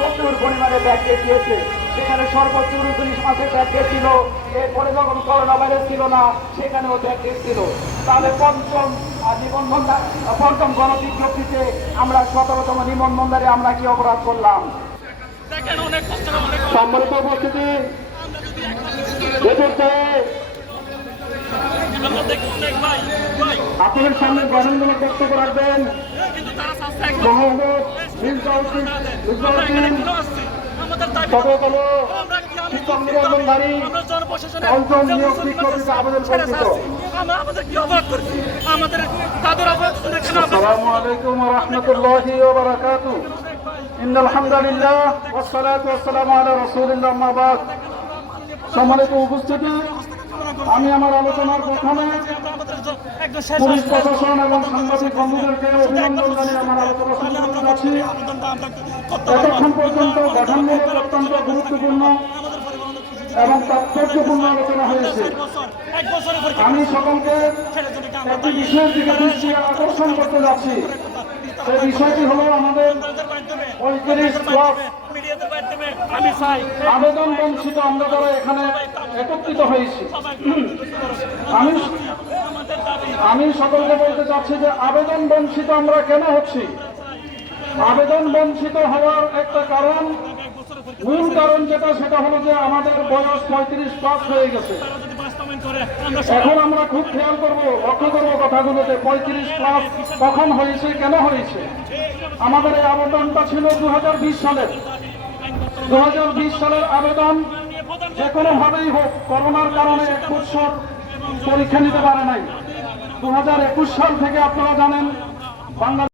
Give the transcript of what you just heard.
প্রচুর পরিমাণে ব্যাগকে দিয়েছে। সেখানে সর্বোচ্চ উনত্রিশ মাসের ব্যাগকে ছিল। এরপরে যখন করোনা ভাইরাস ছিল না সেখানেও ব্যাগকে ছিল। তাহলে পঞ্চম নিবন্ধন পঞ্চম গণবিজ্ঞপ্তিতে আমরা সতেরোতম নিবন্ধনদারে আমরা কি অপরাধ করলাম? সম্মানিত উপস্থিতি আপনাদের সামনে গঠনমূলক বক্তব্য রাখবেন তারা শাস্তি এক মোহাম্মদ মির্জাউদ্দিন আমরা এখানে মির্জাউদ্দিন কেন আসছি আমাদের দাবি সতেরোতম আমরা কি আমি শিক্ষক নিবন্ধনধারী আমরা জনপ্রশাসনের পঞ্চম যে নিয়োগ মুসলিম বিজ্ঞপ্তিতে আছে, আবেদন সেটা করেছিল। ছাড়ছি। আমরা আমাদের কি অপরাধ করছি আমাদের তাদের অপরাধ শুনে কেন আমরা السلام عليكم ورحمة الله وبركاته إن الحمد لله والصلاة والسلام على رسول الله أما بعد সম্মানিত উপস্থিতি আমি আমার আলোচনার প্রথমে আমরা আমাদের জ- একজন শেষ পুলিশ রাষ্ট্র- প্রশাসন এবং সাংবাদিক বন্ধুদেরকে অভিনন্দন জানিয়ে আমার আলোচনা পারব। এতক্ষণ পর্যন্ত গঠনমূলক অত্যন্ত গুরুত্বপূর্ণ এবং তাৎপর্যপূর্ণ আলোচনা হয়েছে, আমি সকলকে একটি বিষয়ের দিকে দৃষ্টি আকর্ষণ করতে যাচ্ছি। সেই বিষয়টি হলো আমাদের পঁয়ত্রিশ চাই আবেদন বঞ্চিত আমরা যারা এখানে একত্রিত হয়েছি, আমি আমি সকলকে বলতে চাচ্ছি যে আবেদন বঞ্চিত আমরা কেন হচ্ছি? আবেদন বঞ্চিত হওয়ার একটা কারণ, মূল কারণ যেটা সেটা হলো যে আমাদের বয়স পঁয়ত্রিশ প্লাস হয়ে গেছে। এখন আমরা খুব খেয়াল করব, লক্ষ্য করব কথাগুলোতে পঁয়ত্রিশ প্লাস কখন হয়েছে, কেন হয়েছে। আমাদের এই আবেদনটা ছিল দু হাজার বিশ সালের। দু হাজার বিশ সালের আবেদন যে কোনোভাবেই হোক, করোনার কারণে এক বছর পরীক্ষা নিতে পারে নাই। দু হাজার একুশ সাল থেকে আপনারা জানেন বাংলা